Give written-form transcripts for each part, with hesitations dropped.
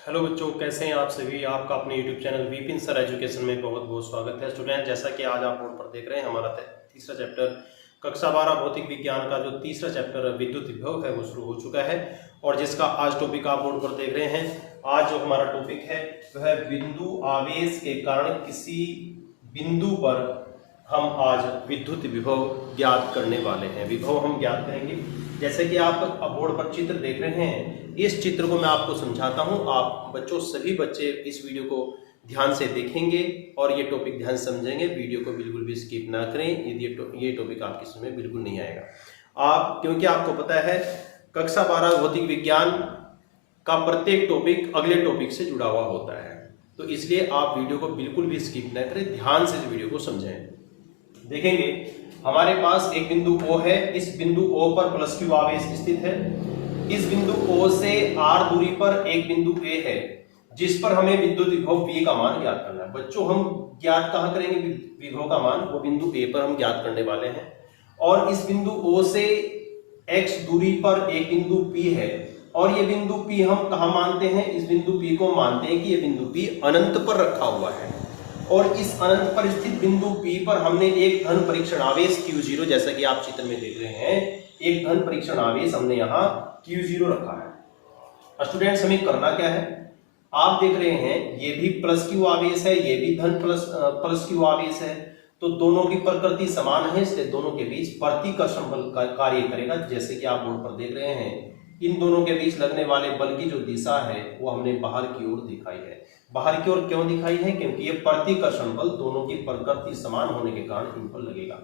Hello बच्चों, कैसे हैं आप सभी। आपका अपने YouTube channel Vipin sir education में बहुत बहुत स्वागत है। स्टूडेंट, जैसा कि आज आप बोर्ड पर देख रहे हैं, हमारा तीसरा चैप्टर कक्षा 12 भौतिक विज्ञान का जो तीसरा चैप्टर विद्युत विभव है वो शुरू हो चुका है। और जिसका आज टॉपिक आप बोर्ड पर देख रहे हैं, आज जो हमारा टॉपिक है वह बिंदु आवेश के कारण किसी बिंदु पर हम आज विद्युत विभव ज्ञात करने वाले हैं। विभव हम ज्ञात करेंगे। जैसे कि आप बोर्ड पर चित्र देख रहे हैं, इस चित्र को मैं आपको समझाता हूं। आप बच्चों, सभी बच्चे इस वीडियो को ध्यान से देखेंगे और ये टॉपिक ध्यान से समझेंगे। वीडियो को बिल्कुल भी स्किप ना करें, यदि ये टॉपिक आपकी समझ में बिल्कुल नहीं आएगा। क्योंकि आपको पता है कक्षा 12 भौतिक विज्ञान का प्रत्येक टॉपिक अगले टॉपिक से जुड़ा हुआ होता है, तो इसलिए आप वीडियो को बिल्कुल भी स्किप ना करें, ध्यान से इस वीडियो को समझें। देखेंगे, हमारे पास एक बिंदु O है। इस बिंदु O पर प्लस क्यू आवेश स्थित है। इस बिंदु O से r दूरी पर एक बिंदु A है जिस पर हमें विद्युत विभव V का मान ज्ञात करना है। बच्चों, हम ज्ञात कहाँ करेंगे विभव का मान? वो बिंदु A पर हम ज्ञात करने वाले हैं। और इस बिंदु O से x दूरी पर एक बिंदु P है, और ये बिंदु P हम कहाँ मानते हैं? इस बिंदु P को मानते हैं कि ये बिंदु P अनंत पर रखा हुआ है। और इस अनंत पर स्थित बिंदु P पर हमने एक धन परीक्षण आवेश Q0, जैसा कि आप चित्र में देख रहे हैं, एक धन परीक्षण आवेश हमने यहाँ Q0 रखा है। स्टूडेंट्स, हमें करना क्या है? आप देख रहे हैं ये भी प्लस Q आवेश है, ये भी धन प्लस Q आवेश है, तो दोनों की प्रकृति समान है, इसलिए दोनों के बीच प्रतिकर्षण बल का कार्य करेगा। जैसे कि आप बोर्ड पर देख रहे हैं, इन दोनों के बीच लगने वाले बल की जो दिशा है वो हमने बाहर की ओर दिखाई है। बाहर की ओर क्यों दिखाई है? क्योंकि ये प्रतिकर्षण बल दोनों की प्रकृति समान होने के कारण इन पर लगेगा।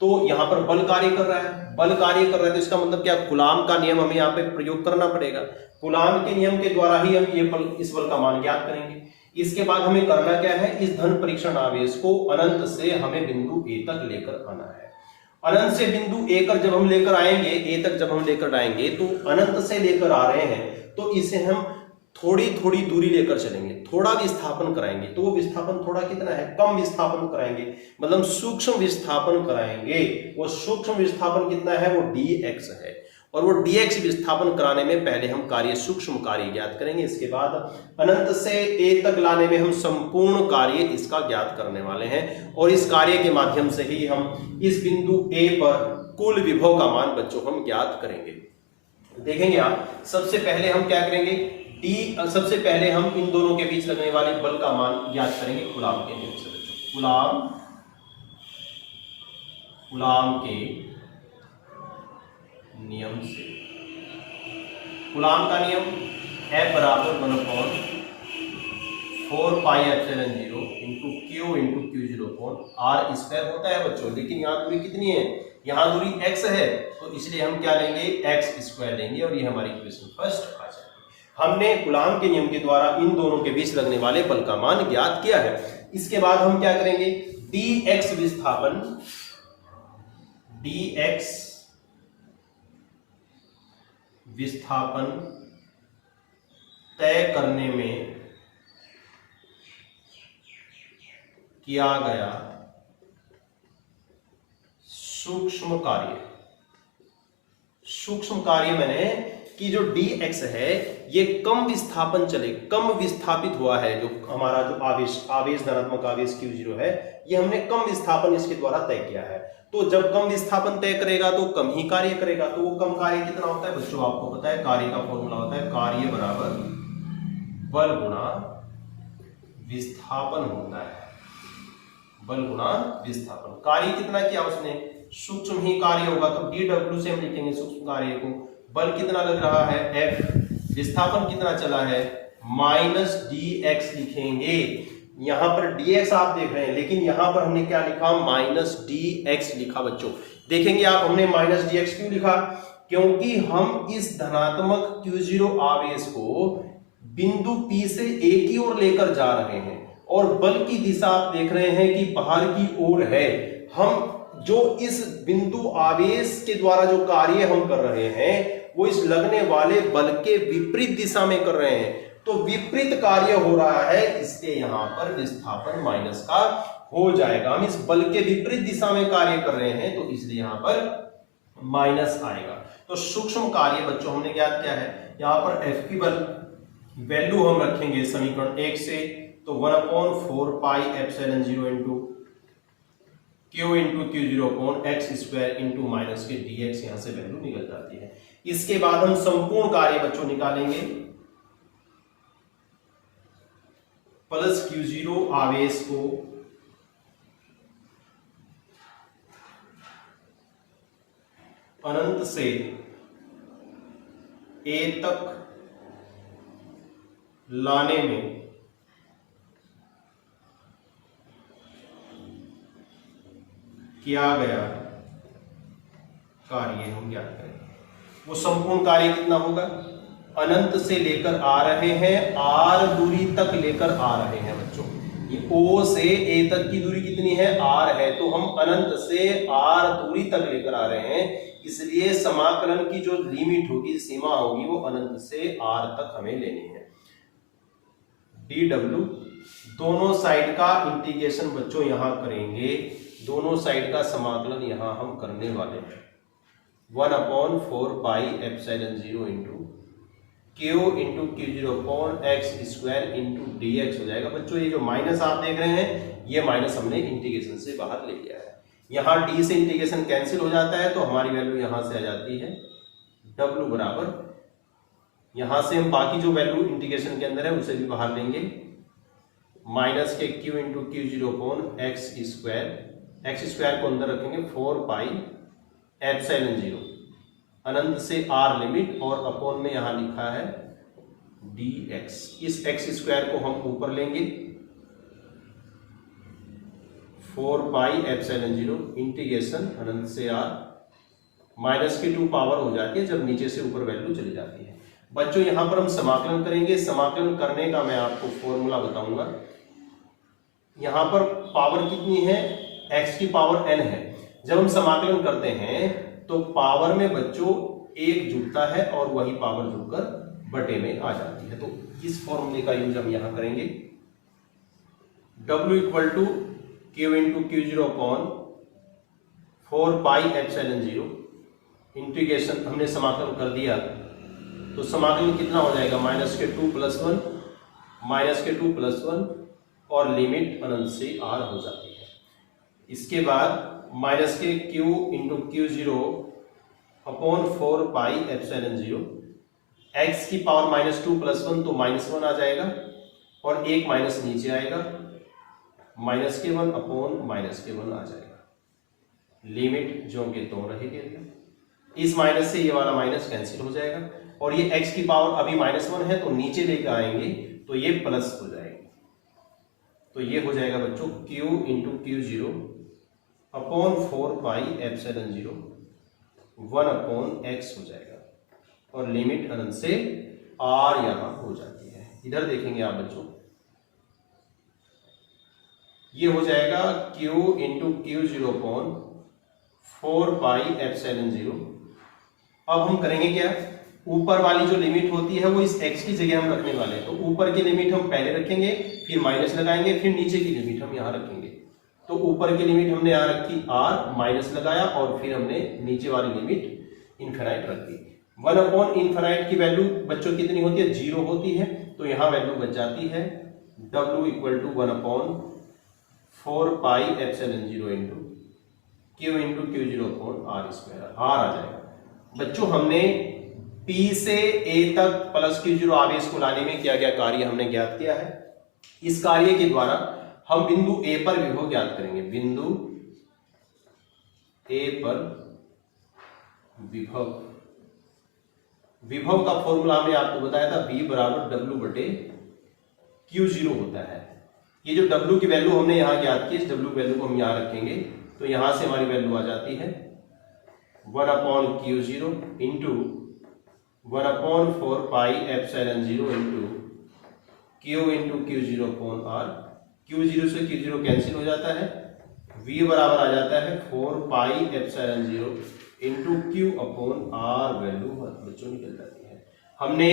तो यहाँ पर बल कार्य कर रहा है, बल कार्य कर रहा है, तो इसका मतलब क्या? कूलाम का नियम हमें यहाँ पे प्रयोग करना पड़ेगा। कूलाम के नियम के द्वारा ही हम इस बल का मान ज्ञात करेंगे। इसके बाद हमें करना क्या है? इस धन परीक्षण आवेश को अनंत से हमें बिंदु ए तक लेकर आना है। अनंत से बिंदु ए तक जब हम लेकर आएंगे, ए तक जब हम लेकर आएंगे, तो अनंत से लेकर आ रहे हैं, तो इसे हम थोड़ी थोड़ी दूरी लेकर चलेंगे, थोड़ा विस्थापन कराएंगे। तो वो विस्थापन थोड़ा कितना है? कम विस्थापन कराएंगे, मतलब सूक्ष्म विस्थापन कराएंगे। वो सूक्ष्म विस्थापन कितना है? वो dx है। और वो dx विस्थापन कराने में पहले हम सूक्ष्म कार्य ज्ञात करेंगे। इसके बाद अनंत से a तक लाने में हम संपूर्ण कार्य इसका ज्ञात करने वाले हैं, और इस कार्य के माध्यम से ही हम इस बिंदु a पर कुल विभव का मान बच्चों हम ज्ञात करेंगे। देखेंगे आप, सबसे पहले हम क्या करेंगे? सबसे पहले हम इन दोनों के बीच लगने वाले बल का मान ज्ञात करेंगे कूलाम के नियम से। बच्चों, कूलाम के नियम से। कूलाम का नियम F बराबर 1/4 pi epsilon 0 into Q into Q0 upon R square होता है बच्चों। लेकिन यहाँ दूरी कितनी है? यहाँ दूरी x है, तो इसलिए हम क्या लेंगे? x स्क्वायर लेंगे, और ये हमारी इक्वेशन फर्स्ट आ जाएगी। हमने कूलाम के नियम के द्वारा इन दोनों के बीच लगने वाले बल का मान ज्ञात किया है। इसके बाद हम क्या करेंगे? dx विस्थापन तय करने में किया गया सूक्ष्म कार्य मैंने कि जो dx है ये कम विस्थापन चले, कम विस्थापित हुआ है। जो हमारा जो आवेश धनात्मक आवेश Q0 है, ये हमने कम विस्थापन इसके द्वारा तय किया है। तो जब कम विस्थापन तय करेगा तो कम ही कार्य करेगा। तो वो कम कार्य कितना होता है बच्चों? आपको पता है कार्य का फॉर्मूला होता है कार्य बराबर बल गुणा विस्थापन होता है। बल गुणा विस्थापन। कार्य कितना किया उसने? सूक्ष्म ही कार्य होगा, तो dw से हम लिखेंगे सूक्ष्म कार्य को। बल कितना लग रहा है? F। विस्थापन कितना चला है? -dx लिखेंगे। यहां पर dx आप देख रहे हैं, लेकिन यहां पर हमने क्या लिखा? -dx लिखा बच्चों। देखेंगे आप, हमने -dx क्यों लिखा? क्योंकि हम इस धनात्मक Q0 आवेश को बिंदु P से A की ओर लेकर जा रहे हैं, और बल की दिशा आप देख रहे हैं कि बाहर की ओर है। हम जो इस बिंदु आवेश के द्वारा जो कार्य हम कर रहे हैं वो इस लगने वाले बल के विपरीत दिशा में कर रहे हैं, तो विपरीत कार्य हो रहा है, इसलिए यहां पर विस्थापन माइनस का हो जाएगा। हम इस बल के विपरीत दिशा में कार्य कर रहे हैं, तो इसलिए यहां पर माइनस आएगा। तो सूक्ष्म कार्य बच्चों हमने ज्ञात किया है। यहाँ पर F की वैल्यू हम रखेंगे समीकरण 1 से, तो 1/4πε0 into Q into Q zero upon X square into minus के dx, यहां से वैल्यू निकल जाती है। इसके बाद हम संपूर्ण कार्य बच्चों निकालेंगे, प्लस क्यू जीरो आवेश को अनंत से a तक लाने में किया गया कार्य हम ज्ञात करेंगे। वो संपूर्ण कार्य कितना होगा, अनंत से लेकर आ रहे हैं, r दूरी तक लेकर आ रहे हैं बच्चों। ये O से A तक की दूरी कितनी है, r है, तो हम अनंत से r दूरी तक लेकर आ रहे हैं, इसलिए समाकलन की जो लिमिट होगी, सीमा होगी, वो अनंत से r तक हमें लेनी है। dw दोनों साइड का इंटीग्रेशन बच्चों यहां करेंगे, दोनों साइड का समाकलन यहां हम करने वाले हैं। 1/4πε0 into Q into Q zero upon X square into dx हो जाएगा। बच्चों ये जो माइनस आप देख रहे हैं, ये माइनस हमने इंटीग्रेशन से बाहर ले लिया है। यहाँ d से इंटीग्रेशन कैंसिल हो जाता है, तो हमारी वैल्यू यहां से आ जाती है w बराबर, यहां से हम बाकी जो वैल्यू इंटीग्रेशन के अंदर है उसे भी बाहर लेंगे, माइनस के Q into Q zero upon X square को अंदर रखेंगे 4πε0 अनंत से r लिमिट, और अपॉन में यहां लिखा है dx। इस x स्क्वायर को हम ऊपर लेंगे, 4πε0 इंटीग्रेशन अनंत से r, माइनस की 2 पावर हो जाती है जब नीचे से ऊपर वैल्यू चली जाती है। बच्चों यहां पर हम समाकलन करेंगे, समाकलन करने का मैं आपको फॉर्मूला बताऊंगा। यहां पर पावर कितनी है, x की पावर n है। जब हम समाकलन करते हैं तो पावर में बच्चों एक जुड़ता है और वही पावर जुड़कर बटे में आ जाती है। तो इस फॉर्मूले का यूज हम यहां करेंगे, w equal to Q into Q zero upon 4πε0 integration, हमने समाकलन कर दिया तो समाकलन कितना हो जाएगा, माइनस के 2 प्लस 1, माइनस के 2 प्लस 1, और लिमिट अनंत से r हो जाती है। इसके बाद माइनस के q into Q zero upon 4πε0, x की पावर माइनस 2 प्लस 1 तो माइनस 1 आ जाएगा, और एक माइनस नीचे आएगा, माइनस के 1 अपॉन माइनस के 1 आ जाएगा। लिमिट जो के तो रहेगी, इस माइनस से ये वाला माइनस कैंसिल हो जाएगा, और ये x की पावर अभी माइनस 1 है तो नीचे लेकर आएंगे तो ये प्लस हो जाएगा। तो ये हो जाएगा बच्चों q into Q zero upon 4πε0 1 upon x हो जाएगा, और लिमिट अनंत से r यहां हो जाती है। इधर देखेंगे आप बच्चों, ये हो जाएगा q into Q zero upon 4πε0। अब हम करेंगे क्या, ऊपर वाली जो लिमिट होती है वो इस x की जगह हम रखने वाले हैं, तो ऊपर की लिमिट हम पहले रखेंगे, फिर माइनस लगाएंगे, फिर नीचे की लिमिट हम यहाँ रखेंगे। तो ऊपर की लिमिट हमने यहाँ रखी r, माइनस लगाया, और फिर हमने नीचे वाली लिमिट इनफिनाइट रख दी। 1 अपॉन इनफिनाइट की वैल्यू बच्चों कितनी होती है, 0 होती है, तो यहाँ वैल्यू बच जाती है w equal to 1 upon 4πε0 into Q into Q zero upon r square, r आ जाएगा। बच्चों हमने P से A तक प्लस क्यू जीरो आवेश को लाने में किया गया कार्य हमने ज्ञात किया है। इस कार्य के द्वारा हम बिंदु A पर विभव ज्ञात करेंगे, बिंदु A पर विभव, विभव का फॉर्मूला हमने आपको बताया था, V बराबर W बटे क्यू जीरो होता है। ये जो W की वैल्यू हमने यहाँ ज्ञात की, इस W वैल्यू को हम यहाँ रखेंगे, तो यहां से हमारी वैल्यू आ जाती है 1 upon Q zero into 1 upon 4πε0 into Q zero upon r। Q zero से क्यू जीरो कैंसिल हो जाता है, v बराबर आ जाता है 4πε0 into Q upon r, value बच्चों निकल जाती है। हमने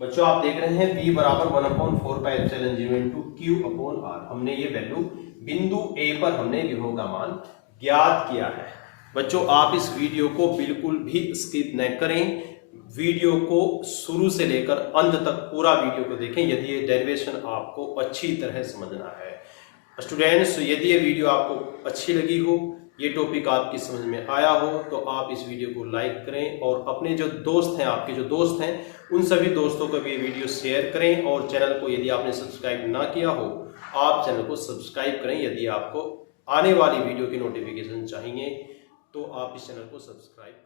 बच्चों आप देख रहे हैं v बराबर 1 upon 4πε0 into Q upon r, हमने ये वैल्यू बिंदु A पर हमने विभव का मान ज्ञात किया है। बच्चों आप इस वीडियो को बिल्कुल भी स्किप न करें, वीडियो को शुरू से लेकर अंत तक पूरा वीडियो को देखें यदि ये डेरिवेशन आपको अच्छी तरह समझना है। स्टूडेंट्स, यदि ये वीडियो आपको अच्छी लगी हो, ये टॉपिक आपकी समझ में आया हो, तो आप इस वीडियो को लाइक करें और अपने जो दोस्त हैं, आपके जो दोस्त हैं, उन सभी दोस्तों को भी ये वीडियो शेयर करें। और चैनल को यदि आपने सब्सक्राइब ना किया हो, आप चैनल को सब्सक्राइब करें। यदि आपको आने वाली वीडियो की नोटिफिकेशन चाहिए तो आप इस चैनल को सब्सक्राइब